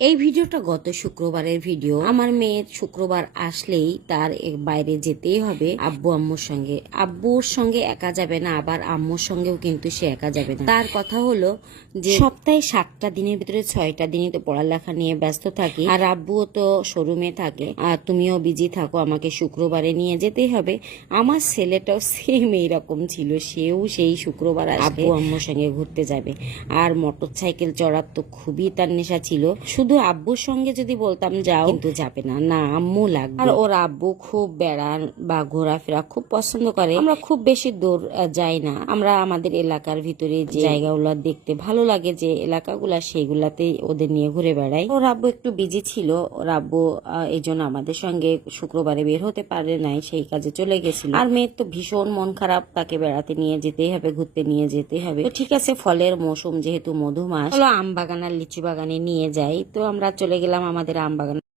এই ভিডিওটা গত শুক্রবারের ভিডিও। আমার মেয়ের শুক্রবার আসলেই তার বাইরে যেতেই হবে আব্বু আম্মুর সঙ্গে। আব্বুর সঙ্গে একা যাবে না, আবার আম্মুর সঙ্গেও কিন্তু সে একা যাবে না। তার কথা হলো যে সপ্তাহে 7টা দিনের ভিতরে 6টা দিনই তো পড়ালেখা নিয়ে ব্যস্ত থাকি, আর আব্বুও তো শোরুমে থাকে, আর তুমিও বিজি থাকো, আমাকে শুক্রবারে নিয়ে যেতেই হবে। আমার ছেলেটাও সেম এইরকম ছিল, সেও সেই শুক্রবার আব্বু আম্মুর সঙ্গে ঘুরতে যাবে। আর মোটরসাইকেল চড়ার তো খুবই তার নেশা ছিল। শুধু আব্বুর সঙ্গে যদি বলতাম যাও, কিন্তু যাবে না, না আম্মু লাগবে। আর ওর আব্বু খুব বেড়ান বা ঘোরাফেরা খুব পছন্দ করে। আমরা খুব বেশি দূর যাই না, আমরা আমাদের এলাকার ভিতরে যে জায়গাগুলো দেখতে ভালো লাগে, যে এলাকাগুলা, সেইগুলাতেই ওদের নিয়ে ঘুরে বেড়াই। ওর আব্বু একটু বিজি ছিল, ওর আব্বু এই জন্য আমাদের সঙ্গে শুক্রবারে বের হতে পারে নাই, সেই কাজে চলে গেছিল। আর মেয়ের তো ভীষণ মন খারাপ, তাকে বেড়াতে নিয়ে যেতেই হবে, ঘুরতে নিয়ে যেতে হবে। তো ঠিক আছে, ফলের মৌসুম যেহেতু, মধু মাস, চলো আম বাগান আর লিচু বাগানে নিয়ে যাই। তো আমরা চলে গেলাম আমাদের আম বাগান।